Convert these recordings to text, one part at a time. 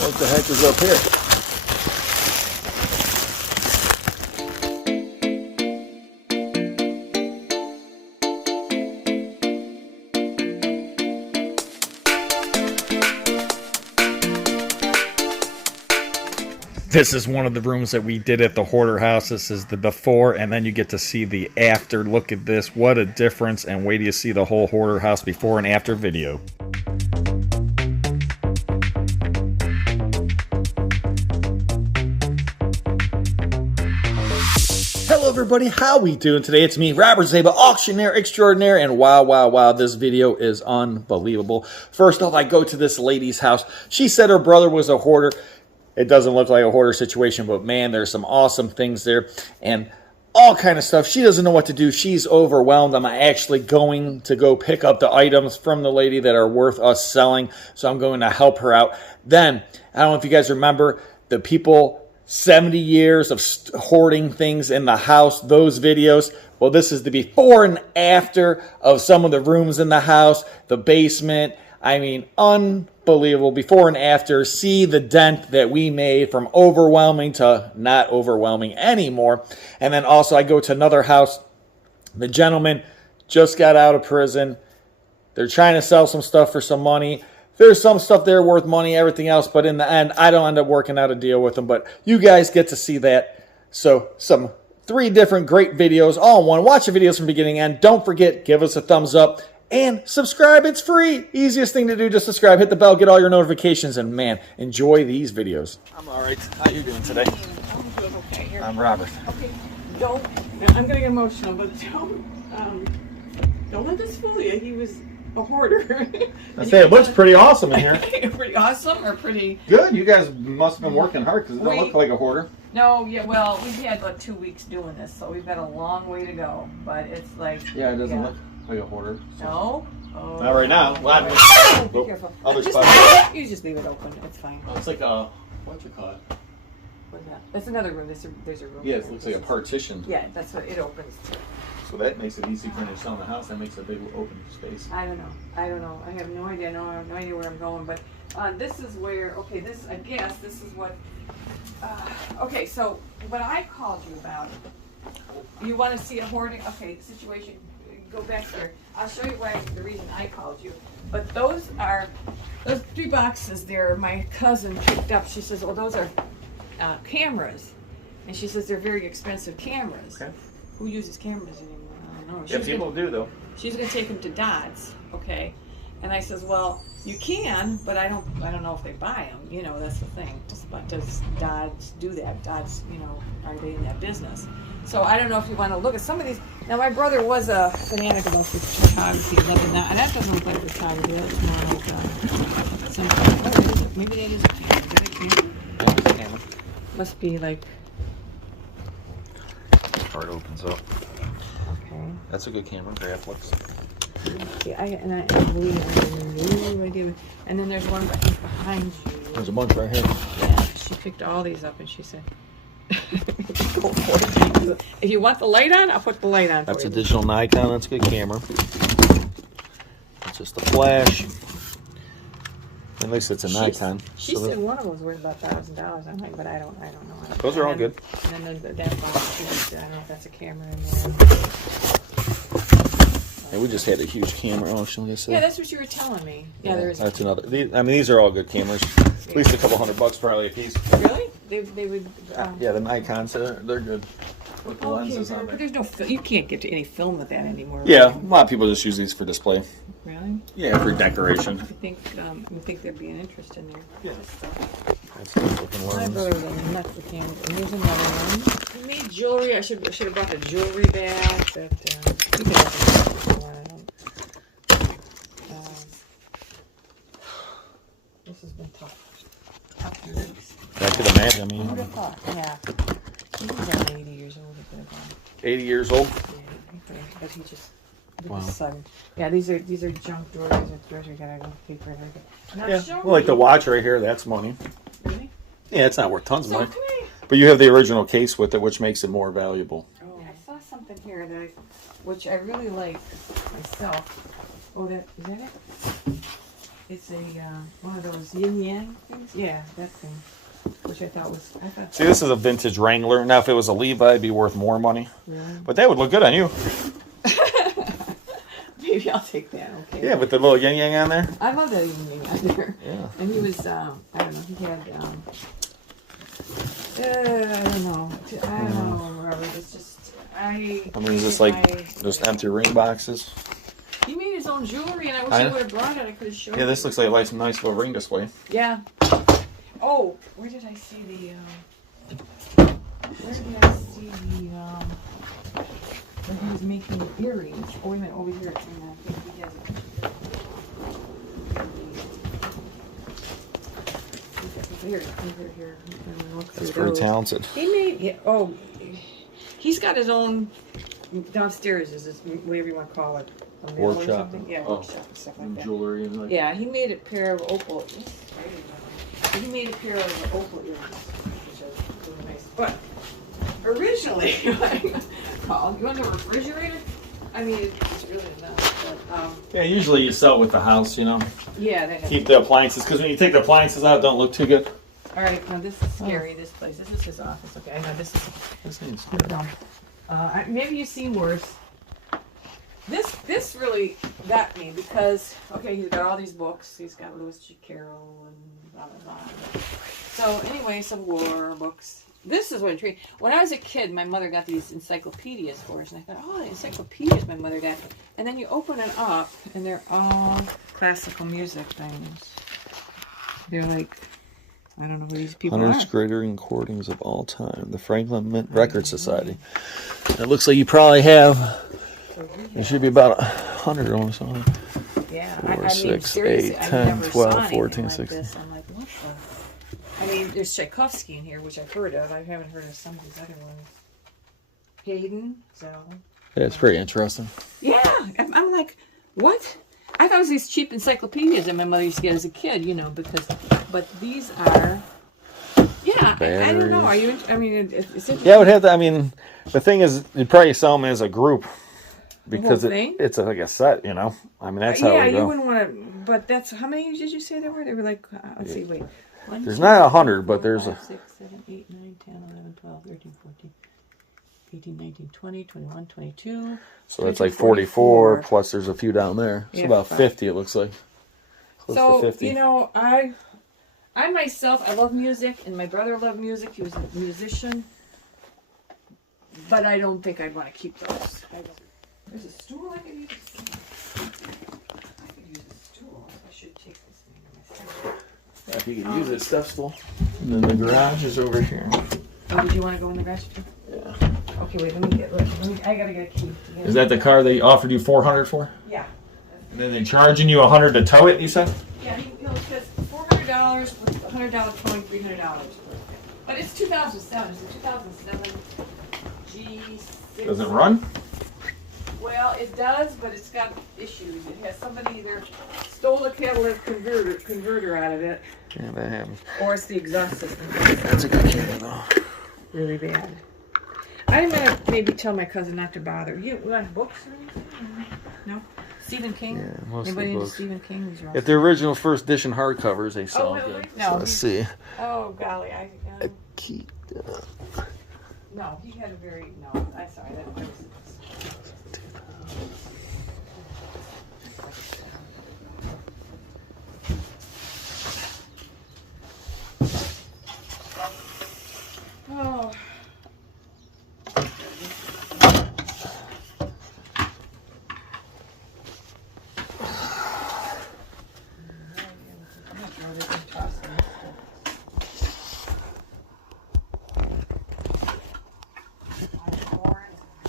What the heck is up here? This is one of the rooms that we did at the Hoarder House. This is the before, and then you get to see the after. Look at this. What a difference. And wait till you see the whole Hoarder House before and after video. Hello everybody, how we doing today? It's me, Robert Zaba, auctioneer extraordinaire, and wow, this video is unbelievable. First off, I go to this lady's house. She said her brother was a hoarder. It doesn't look like a hoarder situation, but man, there's some awesome things there and all kind of stuff. She doesn't know what to do. She's overwhelmed. I'm actually going to go pick up the items from the lady that are worth us selling, so I'm going to help her out. Then, I don't know if you guys remember the people 70 years of hoarding things in the house, those videos. Well, this is the before and after of some of the rooms in the house, the basement. I mean, unbelievable. Before and after. See the dent that we made from overwhelming to not overwhelming anymore. And then also I go to another house. The gentleman just got out of prison. They're trying to sell some stuff for some money. There's some stuff there worth money, everything else, but in the end, I don't end up working out a deal with them. But you guys get to see that. So some 3 different great videos all in one. Watch the videos from beginning to end. Don't forget, give us a thumbs up. And subscribe, it's free. Easiest thing to do, just subscribe, hit the bell, get all your notifications, and man, enjoy these videos. I'm all right. How you doing today? I'm good, okay. Here. I'm Robert. Okay, don't, I'm gonna get emotional, but don't let this fool you. He was a hoarder. I say it looks pretty awesome in here. Pretty awesome or pretty? Good. You guys must have been working hard because it don't look like a hoarder. No, yeah, well, we've had like 2 weeks doing this, so we've got a long way to go, but it's like. Yeah, it doesn't look like a hoarder. So. No? Oh. Not right now. Be careful. Other just, spot. you just leave it open. It's fine. Oh, it's like a, what you call it? What's that? That's another room. There's a room. Yeah, it looks like a partition. Yeah, that's what it opens. So that makes it easy for you to sell in the house. That makes a big open space. I don't know. I have no idea. No, I have no idea where I'm going. But this is where. Okay, this. I guess this is what. Okay, so what I called you about. You want to see a hoarding? Okay, situation. Go back there. I'll show you why the reason I called you. But those 3 boxes there. My cousin picked up. She says, "Well, those are cameras," and she says they're very expensive cameras. Okay. Who uses cameras anymore? I don't know. Yeah, people do though. She's going to take them to Dodds. Okay. And I says, well, you can, but I don't know if they buy them. You know, that's the thing. Does Dodds do that? Dodds, you know, are they in that business? So I don't know if you want to look at some of these. Now, my brother was a fanatic about this photography, and that doesn't look like photography. That's more like something. What is it? Maybe that is a camera. Is it a camera? Yeah, it's a camera. Must be like. Part opens up. Okay. That's a good camera. Graphics. Yeah, I believe I no idea. And then there's one behind you. There's a bunch right here. Yeah, she picked all these up and she said, go for it. If you want the light on, I'll put the light on. That's a digital Nikon. That's a good camera. It's just a flash. At least it's a Nikon. She said one of them was worth about $1,000. I'm like, but I don't know. Those are all good. And then there's that phone. I don't know if that's a camera in there. Yeah, we just had a huge camera. Oh, shall I say? Yeah, that's what you were telling me. Yeah, there is. That's another. These are all good cameras. At least a couple $100 probably a piece. Really? They would. Yeah, the Nikons they're good with the lenses on there. But there's no. You can't get to any film with that anymore. Yeah, a lot of people just use these for display. Really? Yeah, for decoration. You think there'd be an interest in there? Yeah. That's a nice looking My lens. brother was a nut for cameras. And here's another one. He made jewelry. I should have brought the jewelry back. But you can have it. This has been tough. I could imagine. I mean, Who would have thought? Yeah. He's only 80 years old. 80 years old. Yeah, but he just. Wow. Sudden. Yeah, these are junk drawers. It's drawers we gotta go paper and everything. Yeah. Well, like the watch right here, that's money. Really? Yeah, it's not worth tons of So money. can I? But you have the original case with it, which makes it more valuable. Oh, I saw something here which I really like myself. Oh, is that it? It's a one of those yin yang things. Yeah, that thing, which I thought. See, this is a vintage Wrangler. Now, if it was a Levi, it'd be worth more money. Yeah. But that would look good on you. Maybe I'll take that. Okay. Yeah, with the little yin yang on there. I love that yin yang on there. Yeah. And he was, I don't know. He had, I don't know, Robert. It's just I mean, is this like just empty ring boxes? He made his own jewelry, and I wish I would have brought it. I could have showed. Yeah, this looks like a nice little ring display. Yeah. Oh, where did I see the? Where did I see the? When he was making earrings. Oh, wait a minute, over here. It's in that thing. He has it. Here. That's pretty talented. He made. Yeah, oh, he's got his own. Downstairs is this, whatever you want to call it. Workshop. Yeah, workshop and stuff like that. Jewelry and like. Yeah, he made a pair of opal. He made a pair of opal earrings, which is really nice. But originally, you want the refrigerator? I mean, it's really not. But, yeah, usually you sell it with the house, you know. Yeah. Keep the appliances, because when you take the appliances out, it don't look too good. All right, now this is scary. This place. This is his office. Okay, I know this is. This ain't scary. Maybe you've seen worse. This really got me because, okay, he's got all these books. He's got Lewis G. Carroll and blah, blah, blah. So anyway, some war books. This is what intrigued. When I was a kid, my mother got these encyclopedias for us, and I thought, oh, the encyclopedias my mother got. And then you open it up, and they're all classical music things. They're like, I don't know who these people 100 are. greatest recordings of all time. The Franklin Mint Record Society. It looks like you probably have. There should be about 100 or something. Yeah, 4, I 6, mean, 8, 10, 12, 14, like 16. this. I'm like, what the? I mean, there's Tchaikovsky in here, which I've heard of. I haven't heard of some of these other ones. Hayden, so. Yeah, it's pretty interesting. Yeah, I'm like, what? I thought it was these cheap encyclopedias that my mother used to get as a kid, you know, but these are. Yeah, I don't know. Are you? I mean, it's yeah, I would have to. I mean, the thing is, you'd probably sell them as a group because it's like a set, you know. I mean, that's how yeah, it would go. you wouldn't want to. But that's how many did you say there were? They were like, let's see, wait. 1, There's 2, not 3, 100, but 4, there's 5, 6, 7, 8, 9, 10, 11, 12, 13, 14, 18, 19, 20, 21, 22. So that's like 44, plus there's a few down there. So Yeah, about 50, it looks like. Close so, to 50. you know, I myself, I love music, and my brother loved music. He was a musician. But I don't think I'd want to keep those. There's a stool I could use. I could use a stool. I should take this thing to myself. Yeah, if you could use it, stuff's full. And then the garage is over here. Oh, did you want to go in the garage too? Yeah. Okay, wait, I gotta get a key. Is that the car they offered you $400 for? Yeah. And then they're charging you $100 to tow it, you said? Yeah, it says $400 with $100 towing, $300. But it's 2007. It's a 2007 G6. Does it run? Well, it does, but it's got issues. It has somebody either stole the catalytic converter out of it, Yeah, that happens. or it's the exhaust system. That's a good camera, though. Really bad. I'm gonna maybe tell my cousin not to bother. You want books or anything? No. Stephen King. Yeah, most Anybody of the into books. Stephen King? These are all- If the original first edition hardcovers, they sell really? good. No, So let's see. Oh golly, Akita. no, he had a very no. I'm sorry, that was. Oh.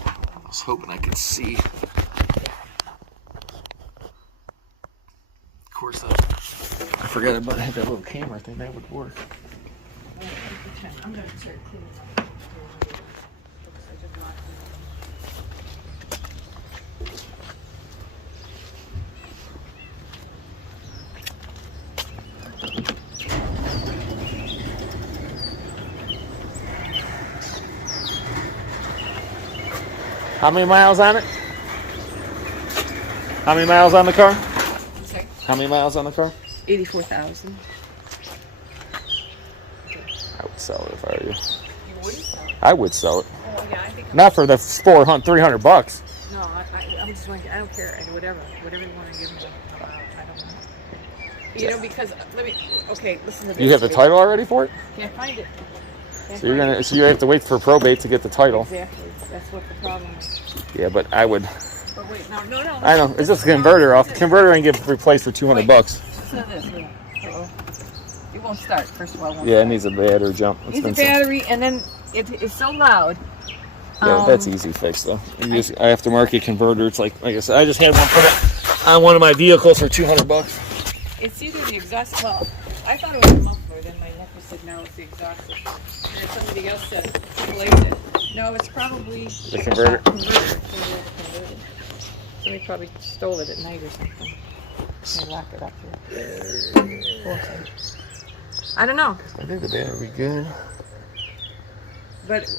I was hoping I could see. Of course, I forgot about that little camera. I think that would work. I'm gonna start cleaning up. How many miles on it? How many miles on the car? Okay. How many miles on the car? 84,000. I would sell it if I were you. You wouldn't sell it? I would sell it. Oh yeah, I think. Not for the 400, 300 bucks. No, I'm just wondering. I don't care. Whatever you want to give me. I don't know. You know, because Okay, listen to this. You have the title already for it? Can't find it. So you have to wait for probate to get the title. Exactly. That's what the problem is. Yeah, but I would. But wait, no. I know. It's just a converter off. Converter ain't get replaced for 200 bucks. Listen to this. Uh-oh. It won't start. First of all, Yeah, it needs a battery jump. It needs a battery, and then it's so loud. Yeah, that's easy fix though. I have to mark a converter. It's like I said, I just had one put it on one of my vehicles for 200 bucks. It's either the exhaust. Well, I thought it was a muffler. Then my nephew said no, it's the exhaust. And then somebody else said replace it. No, it's probably The converter. Somebody probably stole it at night or something. They locked it up here. I don't know. I think the battery be good. But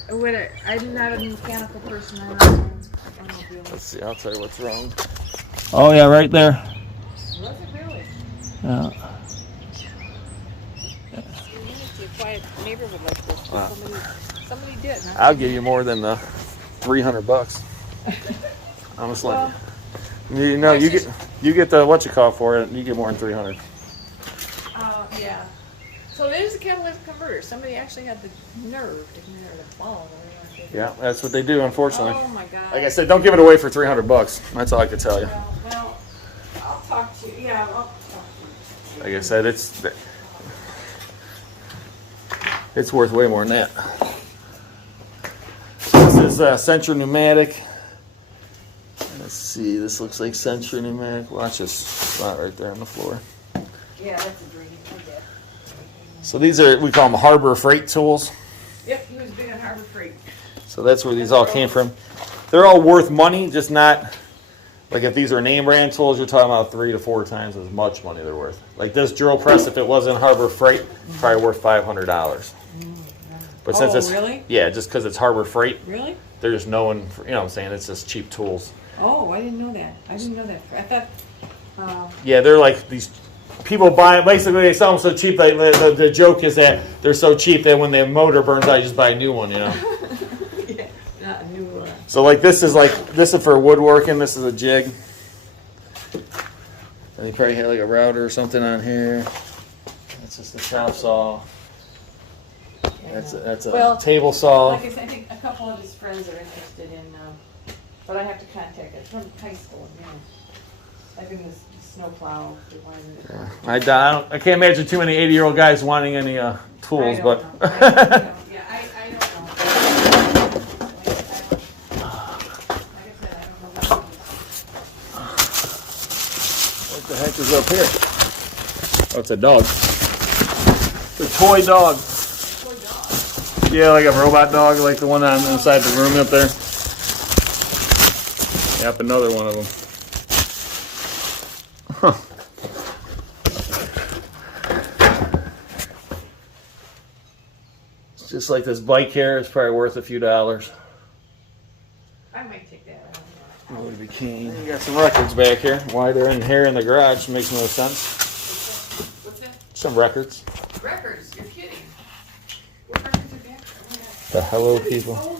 I'm not a mechanical person. I don't know. Let's see. I'll tell you what's wrong. Oh yeah, right there. Was it really? Yeah. It's a quiet neighborhood like this. Somebody did. Huh? I'll give you more than the 300 bucks. Honestly. Well, you get the what you call for it. You get more than 300. Yeah. So there's a catalytic converter. Somebody actually had the nerve to come there to follow. Yeah, that's what they do, unfortunately. Oh my God. Like I said, don't give it away for 300 bucks. That's all I can tell you. Well, I'll talk to you. Yeah, I'll talk to you. Like I said, it's worth way more than that. This is Central Pneumatic. Let's see, this looks like Central Pneumatic. Watch this spot right there on the floor. Yeah, that's a dream. So these are, we call them Harbor Freight tools. Yep, he was big on Harbor Freight. So that's where these all came from. They're all worth money, just not, like if these are name brand tools, you're talking about 3 to 4 times as much money they're worth. Like this drill press, if it wasn't Harbor Freight, probably worth $500. But since it's, really? Yeah, just because it's Harbor Freight. Really? They're just known for, you know what I'm saying, it's just cheap tools. Oh, I didn't know that. I thought. Yeah, they're like these people buy, basically they sell them so cheap, the joke is that they're so cheap that when the motor burns out, you just buy a new one, you know? Yeah, not a new one. So like this is for woodworking, this is a jig. And you probably had like a router or something on here. That's just a chop saw. That's a table saw. Like I said, I think a couple of his friends are interested in, but I have to contact it from high school, you know. Like in this snowplow. I can't imagine too many 80-year-old guys wanting any tools, but. I don't know. Yeah, I don't know. Like I said, I don't know What the heck is up here? Oh, it's a dog. It's a toy dog. Yeah, like a robot dog, like the one on inside the room up there. Yep, another one of them. Huh. It's just like this bike here. It's probably worth a few dollars. I might take that. I don't know. Would be keen. You got some records back here. Why they're in here in the garage makes no sense. What's that? Some records. Records? You're kidding. What records are back there? The Hello People.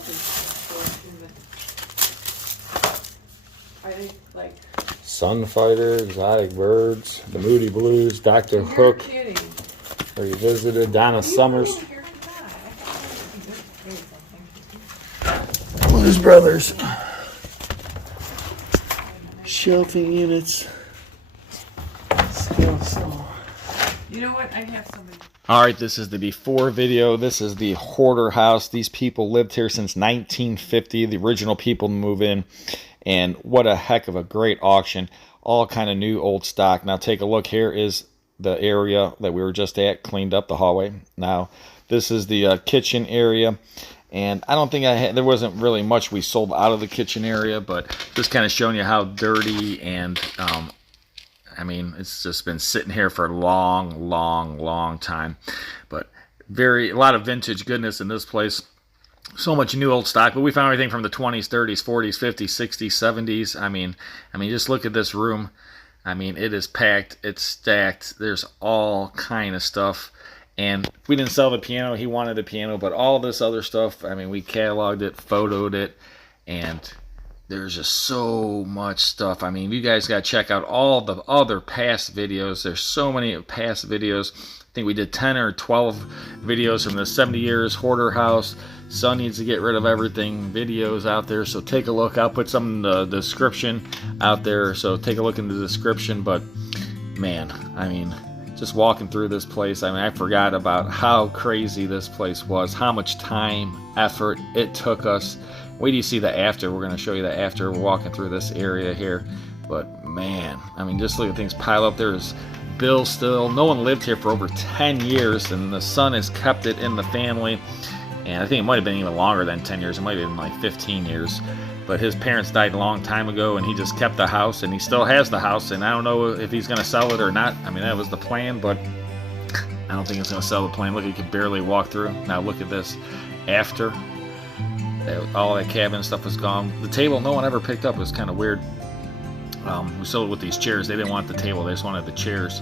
Are they like Sunfighter, Exotic Birds, The Moody Blues, Dr. You're Hook, kidding. Revisited, Donna Summers. Blues Brothers. Shelving units. You know what? I have somebody. All right, this is the before video. This is the Hoarder House. These people lived here since 1950. The original people to move in. And what a heck of a great auction. All kind of new old stock. Now take a look. Here is the area that we were just at, cleaned up the hallway. Now this is the kitchen area. And I don't think there wasn't really much we sold out of the kitchen area, but just kind of showing you how dirty and I mean, it's just been sitting here for a long time. But a lot of vintage goodness in this place. So much new old stock, but we found everything from the 20s, 30s, 40s, 50s, 60s, 70s. I mean, just look at this room. I mean, it is packed, it's stacked, there's all kind of stuff. And we didn't sell the piano, he wanted the piano, but all this other stuff, I mean, we cataloged it, photoed it, and there's just so much stuff. I mean, you guys got to check out all the other past videos. There's so many past videos. I think we did 10 or 12 videos from the 70 Yrs Hoarder House. Son needs to get rid of everything videos out there, so take a look. I'll put some in the description out there, so take a look in the description. But man, I mean, just walking through this place, I mean, I forgot about how crazy this place was, how much time, effort it took us. Wait till you see the after. We're going to show you the after. We're walking through this area here. But man, I mean, just look at things pile up. There's Bill still. No one lived here for over 10 years, and the son has kept it in the family. And I think it might have been even longer than 10 years. It might have been like 15 years. But his parents died a long time ago, and he just kept the house, and he still has the house. And I don't know if he's going to sell it or not. I mean, that was the plan, but I don't think it's going to sell the plan. Look, you can barely walk through. Now look at this after. All that cabin stuff was gone. The table no one ever picked up. It was kind of weird. We sold it with these chairs. They didn't want the table. They just wanted the chairs.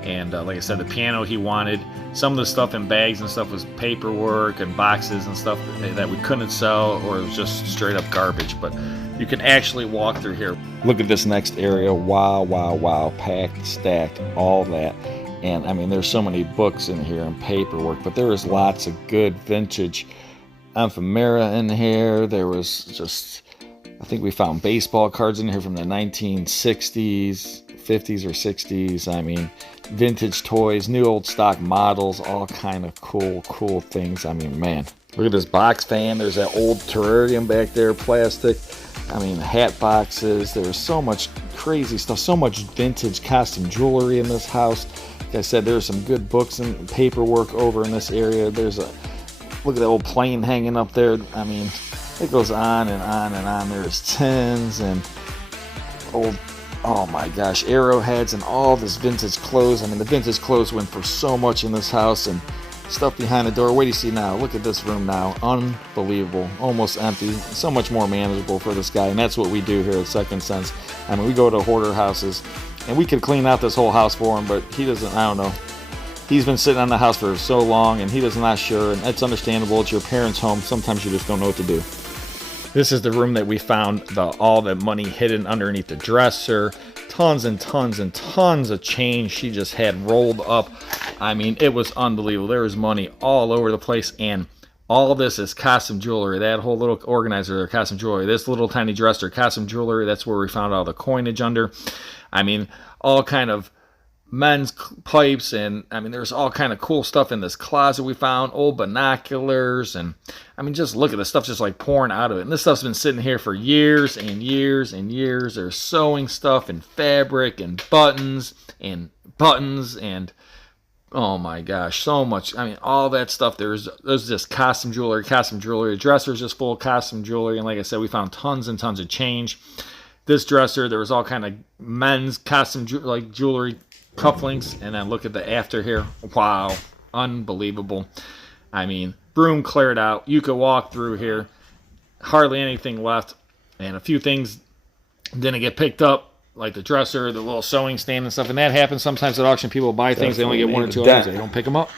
And like I said, the piano he wanted. Some of the stuff in bags and stuff was paperwork and boxes and stuff that we couldn't sell, or it was just straight up garbage. But you can actually walk through here. Look at this next area. Wow, wow, wow. Packed, stacked, all that. And I mean, there's so many books in here and paperwork, but there is lots of good vintage ephemera in here. There was just, I think we found baseball cards in here from the 1960s, 50s or 60s. I mean, vintage toys, new old stock models, all kind of cool things. I mean, man, look at this box fan. There's that old terrarium back there, plastic. I mean, hat boxes. There's so much crazy stuff, so much vintage costume jewelry in this house. Like I said, there's some good books and paperwork over in this area. There's a, look at that old plane hanging up there. I mean, it goes on and on and on. There's tins and old, oh my gosh, arrowheads and all this vintage clothes. I mean, the vintage clothes went for so much in this house, and stuff behind the door. What do you see now? Look at this room now. Unbelievable. Almost empty. So much more manageable for this guy, and that's what we do here at Second Sense. I mean, we go to hoarder houses, and we could clean out this whole house for him, but he doesn't, I don't know. He's been sitting on the house for so long, and he does not sure, and that's understandable. It's your parents' home. Sometimes you just don't know what to do. This is the room that we found all the money hidden underneath the dresser. Tons and tons and tons of change she just had rolled up. I mean, it was unbelievable. There was money all over the place, and all this is costume jewelry. That whole little organizer there, costume jewelry. This little tiny dresser, costume jewelry. That's where we found all the coinage under. I mean, all kind of men's pipes, and I mean, there's all kind of cool stuff in this closet we found, old binoculars, and I mean, just look at the stuff just like pouring out of it. And this stuff's been sitting here for years and years and years. There's sewing stuff and fabric and buttons and oh my gosh, so much. I mean, all that stuff. There's just costume jewelry. The dresser's just full of costume jewelry, and like I said, we found tons and tons of change. This dresser, there was all kind of men's costume jewelry, cufflinks, and then look at the after here. Wow, unbelievable. I mean, broom cleared out. You could walk through here, hardly anything left, and a few things didn't get picked up, like the dresser, the little sewing stand and stuff. And that happens sometimes at auction. People buy things, they only get 1 or 2 items, they don't pick them up.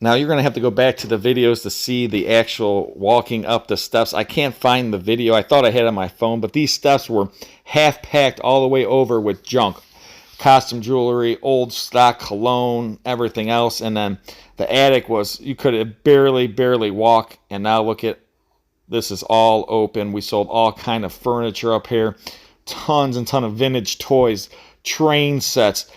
Now you're going to have to go back to the videos to see the actual walking up the steps. I can't find the video. I thought I had it on my phone, but these steps were half packed all the way over with junk. Costume jewelry, old stock cologne, everything else. And then the attic was, you could barely walk. And now look at, this is all open. We sold all kind of furniture up here. Tons and tons of vintage toys, train sets.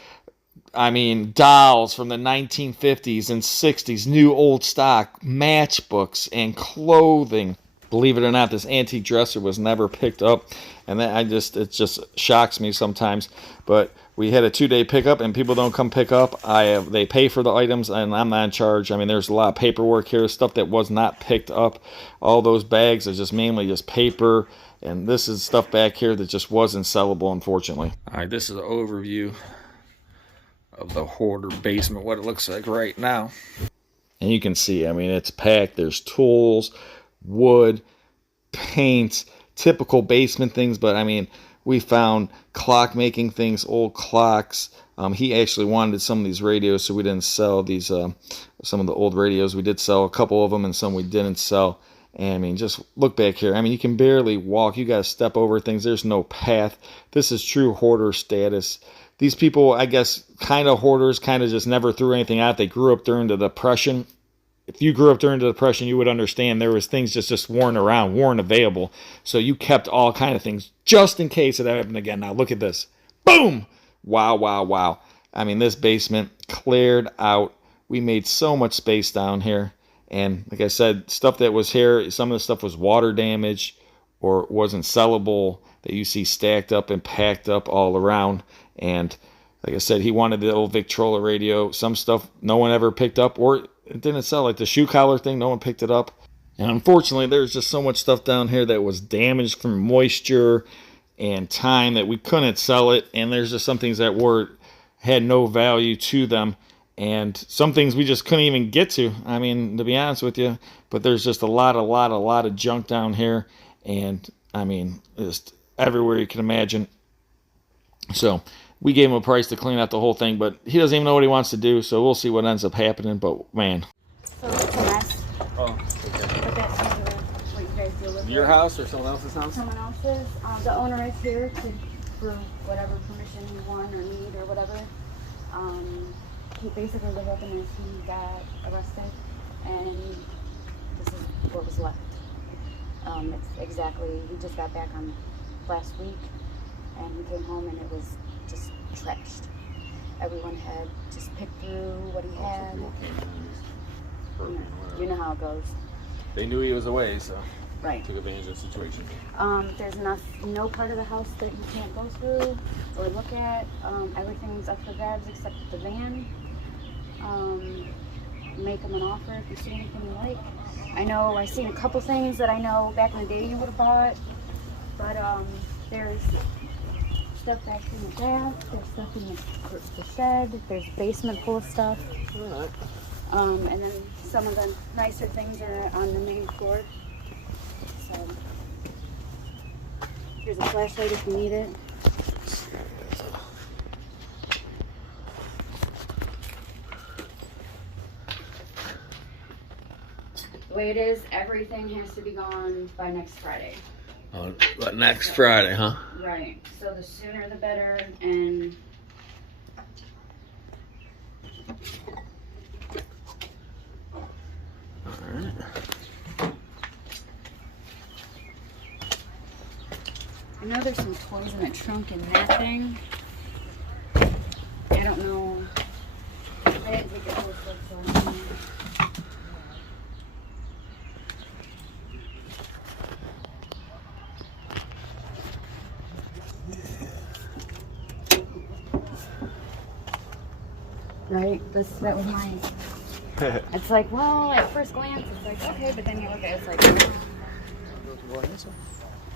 I mean, dolls from the 1950s and 60s, new old stock, matchbooks and clothing. Believe it or not, this antique dresser was never picked up, and it just shocks me sometimes. But we had a 2-day pickup, and people don't come pick up. They pay for the items, and I'm not in charge. I mean, there's a lot of paperwork here, stuff that was not picked up. All those bags are just mainly just paper, and this is stuff back here that just wasn't sellable, unfortunately. All right, this is an overview of the hoarder basement, what it looks like right now. And you can see, I mean, it's packed. There's tools, wood, paint, typical basement things, but I mean, We found clock making things, old clocks. He actually wanted some of these radios, so we didn't sell these. Some of the old radios, we did sell a couple of them, and some we didn't sell. And I mean, just look back here. I mean, you can barely walk. You got to step over things. There's no path. This is true hoarder status. These people, I guess, kind of hoarders, kind of just never threw anything out. They grew up during the Depression. If you grew up during the Depression, you would understand there was things just worn around, weren't available. So you kept all kind of things just in case it happened again. Now look at this. Boom! Wow, wow, wow. I mean, this basement cleared out. We made so much space down here. And like I said, stuff that was here, some of the stuff was water damaged or wasn't sellable that you see stacked up and packed up all around. And like I said, he wanted the old Victrola radio. Some stuff no one ever picked up, or it didn't sell. Like the shoe collar thing, no one picked it up. And unfortunately, there's just so much stuff down here that was damaged from moisture and time that we couldn't sell it. And there's just some things that had no value to them. And some things we just couldn't even get to. I mean, to be honest with you, but there's just a lot of junk down here. And I mean, just everywhere you can imagine. So we gave him a price to clean out the whole thing, but he doesn't even know what he wants to do. So we'll see what ends up happening. But man. So it's a mess. Oh, okay. But that's usually what you guys deal with. Your house or someone else's house? Someone else's. The owner is here for whatever permission you want or need or whatever. He basically lived up in this. He got arrested, and this is what was left. It's exactly. He just got back on last week, and he came home and it was just trashed. Everyone had just picked through what he had. You know how it goes. They knew he was away, so right. Took advantage of the situation. There's no part of the house that you can't go through or look at. Everything's up for grabs except the van. Make them an offer if you see anything you like. I know I've seen a couple things that I know back in the day you would have bought, but there's stuff back in the back, there's stuff in the shed, there's a basement full of stuff. Alright. And then some of the nicer things are on the main floor. So here's a flashlight if you need it. The way it is, everything has to be gone by next Friday. Oh, but next Friday, huh? Right. So the sooner the better, and Alright. I know there's some toys in the trunk in that thing. I don't know. I didn't take it all stuff, so I don't know. Right? That was mine. It's like, well, at first glance, it's like, okay, but then you look at it, it's like,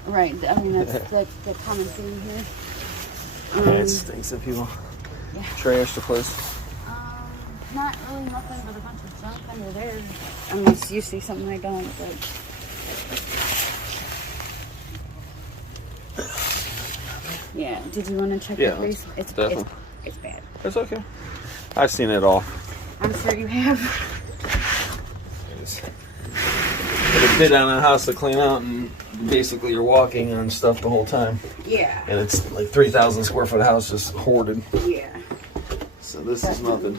right. I mean, that's the common theme here. It stinks if people Yeah. trash the place. Not really nothing but a bunch of junk under there. Unless you see something I don't, but. Yeah, did you want to check Yeah, the place? It's definitely. It's bad. It's okay. I've seen it all. I'm sure you have. Put a bid on a house to clean out, and basically you're walking on stuff the whole time. Yeah. And it's like 3,000 square foot house just hoarded. Yeah. So this is nothing.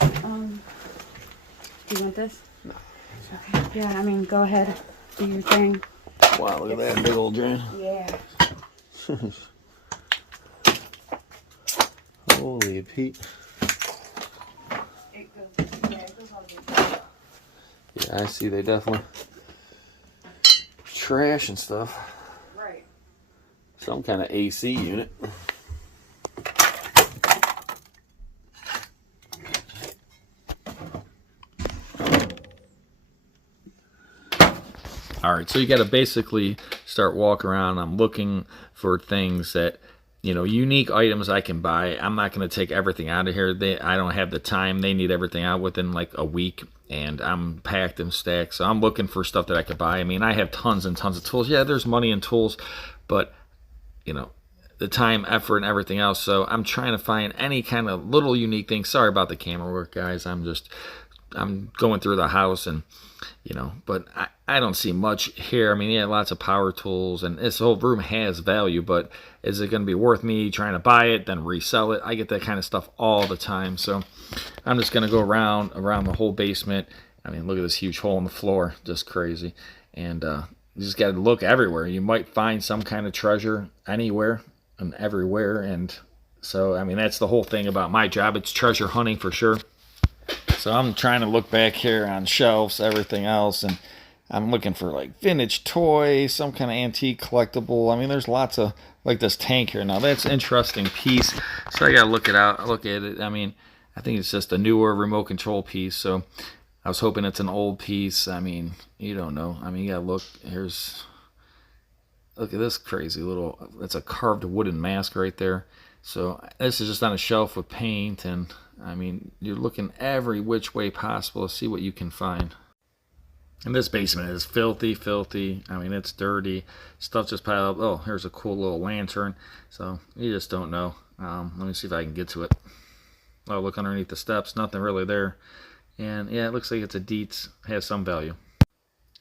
Do you want this? No. Okay. Yeah, I mean, go ahead. Do your thing. Wow, look at that big old drain. Yeah. Holy Pete. It goes all good. Yeah, I see they definitely trash and stuff. Right. Some kind of AC unit. All right, so you got to basically start walking around. I'm looking for things that, you know, unique items I can buy. I'm not going to take everything out of here. I don't have the time. They need everything out within like a week, and I'm packed and stacked. So I'm looking for stuff that I could buy. I mean, I have tons and tons of tools. Yeah, there's money in tools, but, you know, the time, effort, and everything else. So I'm trying to find any kind of little unique thing. Sorry about the camera work, guys. I'm going through the house, and but I don't see much here. I mean, yeah, lots of power tools, and this whole room has value, but is it going to be worth me trying to buy it, then resell it? I get that kind of stuff all the time. So I'm just going to go around the whole basement. I mean, look at this huge hole in the floor, just crazy. And you just got to look everywhere. You might find some kind of treasure anywhere and everywhere. And so, I mean, that's the whole thing about my job. It's treasure hunting for sure. So I'm trying to look back here on shelves, everything else, and I'm looking for like vintage toys, some kind of antique collectible. I mean, there's lots of, like this tank here. Now that's an interesting piece. So I gotta look at it. I mean, I think it's just a newer remote control piece. So I was hoping it's an old piece. I mean, you don't know. I mean, you gotta look. Look at this crazy little, it's a carved wooden mask right there. So this is just on a shelf with paint, and I mean, you're looking every which way possible to see what you can find. And this basement is filthy. I mean, it's dirty. Stuff just piled up. Oh, here's a cool little lantern. So you just don't know. Let me see if I can get to it. Oh, look underneath the steps. Nothing really there. And yeah, it looks like it's a Dietz. Has some value.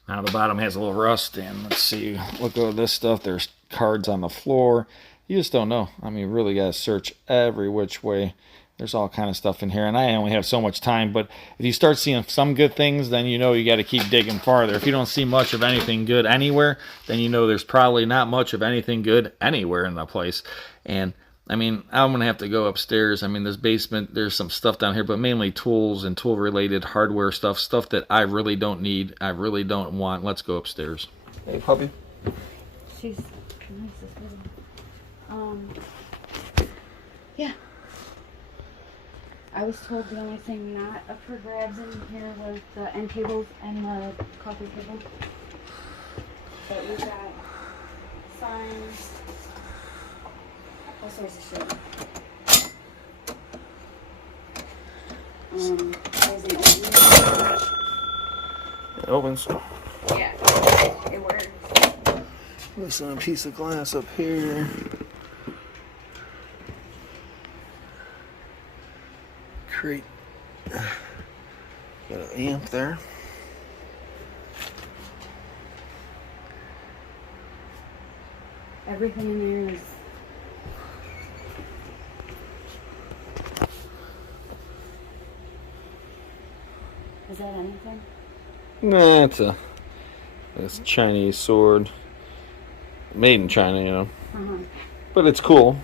Now the bottom has a little rust. And let's see. Look at this stuff. There's cards on the floor. You just don't know. I mean, you really got to search every which way. There's all kind of stuff in here, and I only have so much time, but if you start seeing some good things, then you know you got to keep digging farther. If you don't see much of anything good anywhere, then you know there's probably not much of anything good anywhere in the place. And I mean, I'm going to have to go upstairs. I mean, this basement, there's some stuff down here, but mainly tools and tool-related hardware stuff that I really don't need, I really don't want. Let's go upstairs. Hey, puppy. She's nice as well. Yeah. I was told the only thing not up for grabs in here was the end tables and the coffee table. But we got signs, all sorts of shit. There's an old It opens. yeah, it works. There's a piece of glass up here. Great. Got an amp there. Everything in there is that anything? Nah, it's a Chinese sword. Made in China, you know. But it's cool.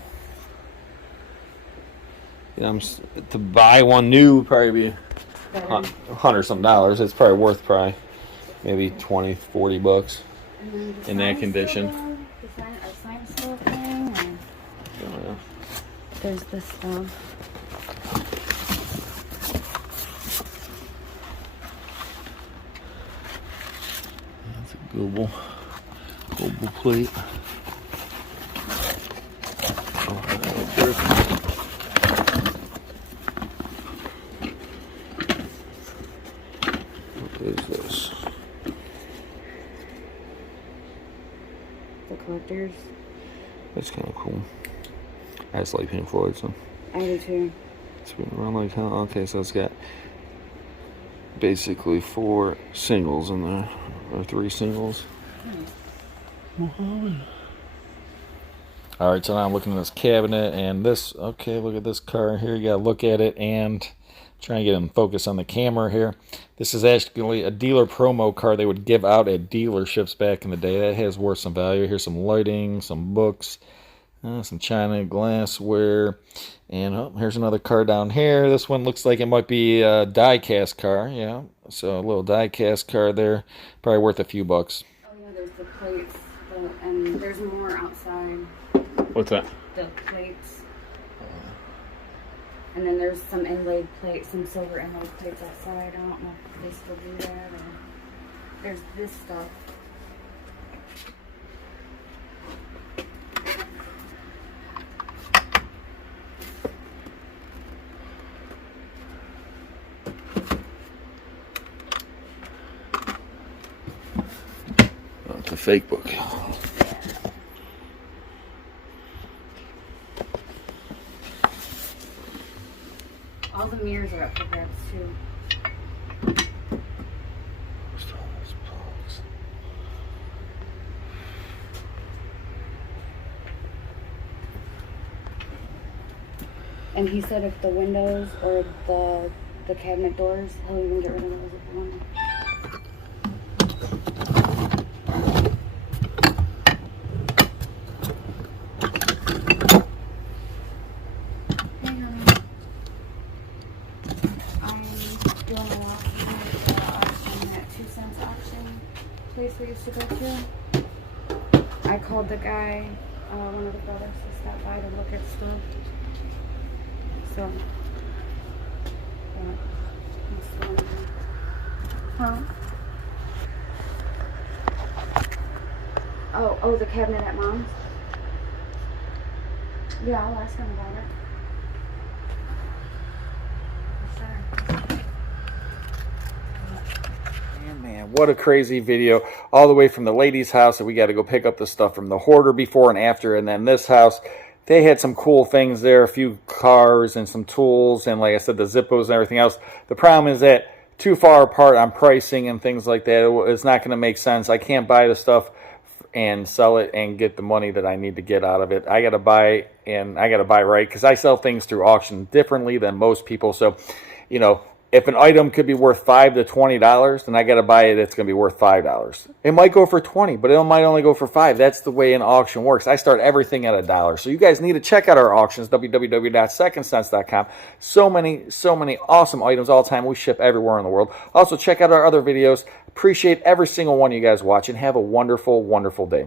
To buy one new would probably be $100 some. It's probably worth maybe $20, $40 in that condition. A sign still thing. Oh, yeah. There's this stuff. That's a global plate. What is this? The collectors. That's kind of cool. I just like Pink Floyd, so. I do too. It's been around like how? Okay, so it's got basically 4 singles in there, or 3 singles. Alright, so now I'm looking at this cabinet and this. Okay, look at this car here. You gotta look at it and try and get him focused on the camera here. This is actually a dealer promo car they would give out at dealerships back in the day. That has worth some value. Here's some lighting, some books, some china glassware, and oh, here's another car down here. This one looks like it might be a die-cast car. Yeah, so a little die-cast car there, probably worth a few bucks. Oh yeah, there's the plates, and there's more outside. What's that? The plates. And then there's some inlaid plates, some silver inlaid plates outside. I don't know if they still do that. Or there's this stuff. Oh, it's a fake book. up for grabs too. And he said if the windows or the cabinet doors, he'll even get rid of those if you want. Hey, honey. I'm doing a lot auction at 2 cents auction place we used to go to. I called the guy, one of the brothers, to stop by to look at stuff. So, huh? Oh, the cabinet at Mom's? Yeah, I'll ask him about it. Sure. Man, what a crazy video. All the way from the lady's house that we got to go pick up the stuff from the hoarder before and after, and then this house. They had some cool things there, a few cars and some tools, and like I said, the Zippos and everything else. The problem is that too far apart on pricing and things like that, it's not going to make sense. I can't buy the stuff and sell it and get the money that I need to get out of it. I got to buy, and I got to buy right, because I sell things through auction differently than most people. So, you know, if an item could be worth $5 to $20, then I got to buy it. It's going to be worth $5. It might go for 20, but it might only go for $5. That's the way an auction works. I start everything at $1. So you guys need to check out our auctions, www.secondsense.com. So many awesome items all the time. We ship everywhere in the world. Also, check out our other videos. Appreciate every single one of you guys watching. Have a wonderful, wonderful day.